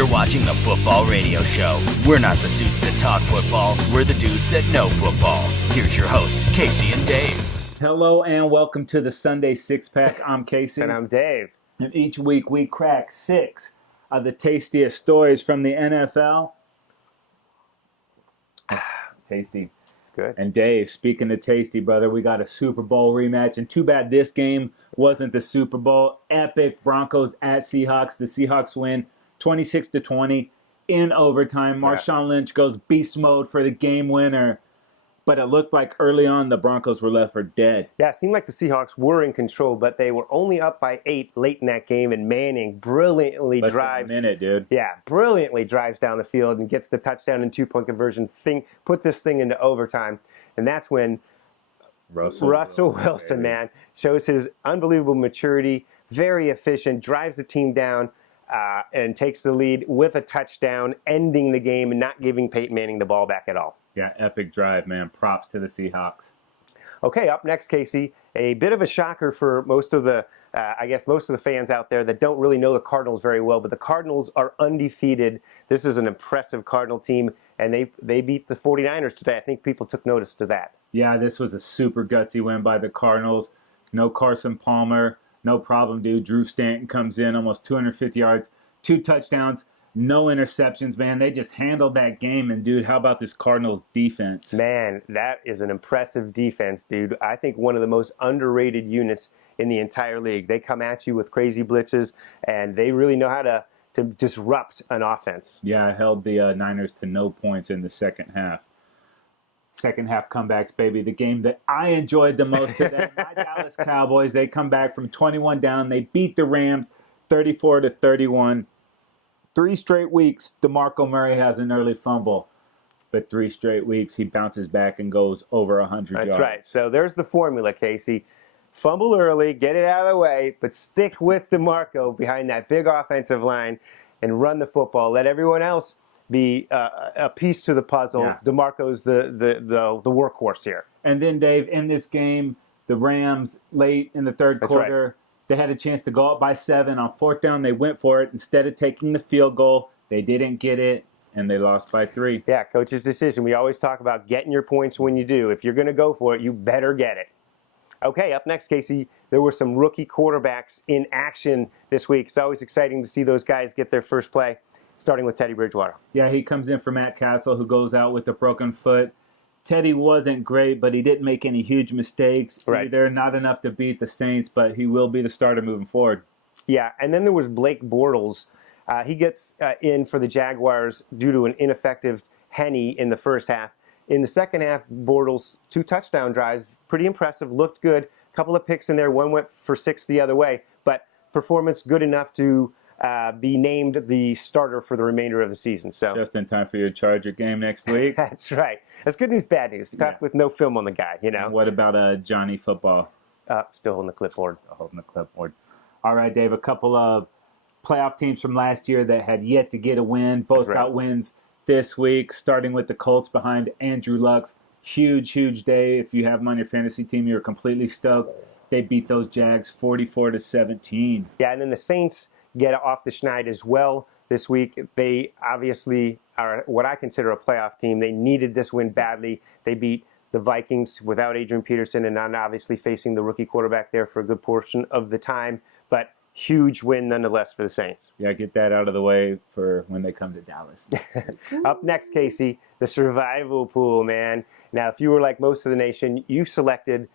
You're watching the Football Radio Show. We're not the suits that talk football. We're the dudes that know football. Here's your hosts, Casey and Dave. Hello and welcome to the Sunday Six Pack. I'm Casey. And I'm Dave. And each week we crack 6 of the tastiest stories from the NFL. Tasty. It's good. And Dave, speaking of tasty, brother, we got a Super Bowl rematch. And too bad this game wasn't the Super Bowl. Epic Broncos at Seahawks. The Seahawks win 26-20 in overtime. Marshawn Lynch goes beast mode for the game winner. But it looked like early on the Broncos were left for dead. Yeah, it seemed like the Seahawks were in control, but they were only up by 8 late in that game, and Manning brilliantly drives. Less than a minute, dude. Yeah, brilliantly drives down the field and gets the touchdown and 2-point conversion. Put this thing into overtime, and that's when Russell Wilson, man, shows his unbelievable maturity, very efficient, drives the team down, and takes the lead with a touchdown, ending the game and not giving Peyton Manning the ball back at all. Yeah, epic drive, man. Props to the Seahawks. Okay, up next, Casey, a bit of a shocker for most of the fans out there that don't really know the Cardinals very well, but the Cardinals are undefeated. This is an impressive Cardinal team, and they beat the 49ers today. I think people took notice to that. Yeah, this was a super gutsy win by the Cardinals. No Carson Palmer, no problem, dude. Drew Stanton comes in, almost 250 yards, 2 touchdowns. No interceptions, man. They just handled that game. And, dude, how about this Cardinals defense? Man, that is an impressive defense, dude. I think one of the most underrated units in the entire league. They come at you with crazy blitzes, and they really know how to disrupt an offense. Yeah, I held the Niners to no points in the second half. Second half comebacks, baby. The game that I enjoyed the most today. My Dallas Cowboys, they come back from 21 down. They beat the Rams 34-31. 3 straight weeks, DeMarco Murray has an early fumble. But 3 straight weeks, he bounces back and goes over 100 yards. That's right. So there's the formula, Casey. Fumble early, get it out of the way, but stick with DeMarco behind that big offensive line and run the football. Let everyone else be a piece to the puzzle. Yeah. DeMarco's the workhorse here. And then, Dave, in this game, the Rams, late in the third quarter, right. They had a chance to go up by 7 on 4th down. They went for it. Instead of taking the field goal, they didn't get it, and they lost by 3. Yeah, coach's decision. We always talk about getting your points when you do. If you're going to go for it, you better get it. Okay, up next, Casey, there were some rookie quarterbacks in action this week. It's always exciting to see those guys get their first play, starting with Teddy Bridgewater. Yeah, he comes in for Matt Castle, who goes out with a broken foot. Teddy wasn't great, but he didn't make any huge mistakes either. Not enough to beat the Saints, but he will be the starter moving forward. Yeah, and then there was Blake Bortles. He gets in for the Jaguars due to an ineffective Henne in the first half. In the second half, Bortles, 2 touchdown drives, pretty impressive, looked good. A couple of picks in there, one went for 6 the other way, but performance good enough to be named the starter for the remainder of the season. So just in time for your Charger game next week. That's right. That's good news, bad news. Tough with no film on the guy, you know. And what about Johnny Football? Still holding the clipboard. Holding the clipboard. All right, Dave, a couple of playoff teams from last year that had yet to get a win. Both got wins this week, starting with the Colts behind Andrew Luck's huge day. If you have them on your fantasy team, you're completely stoked. They beat those Jags 44-17. Yeah, and then the Saints get off the schneid as well this week. They obviously are what I consider a playoff team. They needed this win badly. They beat the Vikings without Adrian Peterson and not obviously facing the rookie quarterback there for a good portion of the time. But huge win nonetheless for the Saints. Yeah, get that out of the way for when they come to Dallas. Up next, Casey, the survival pool, man. Now, if you were like most of the nation, you selected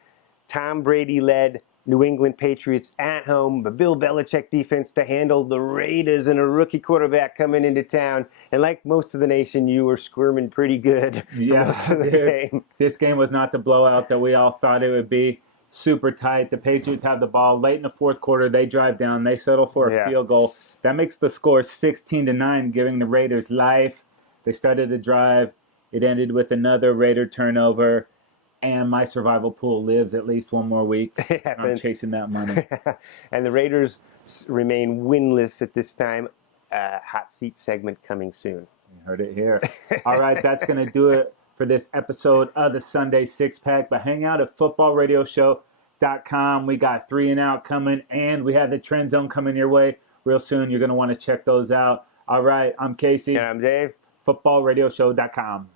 Tom Brady-led New England Patriots at home, the Bill Belichick defense to handle the Raiders and a rookie quarterback coming into town. And like most of the nation, you were squirming pretty good for most of the game. This game was not the blowout that we all thought it would be. Super tight. The Patriots have the ball. Late in the fourth quarter, they drive down. They settle for a field goal. That makes the score 16-9, giving the Raiders life. They started the drive. It ended with another Raider turnover. And my survival pool lives at least one more week. Yes, I'm chasing that money. And the Raiders remain winless at this time. Hot seat segment coming soon. You heard it here. All right, that's going to do it for this episode of the Sunday Six Pack. But hang out at footballradioshow.com. We got 3 and Out coming, and we have the Trend Zone coming your way real soon. You're going to want to check those out. All right, I'm Casey. And I'm Dave. FootballRadioshow.com.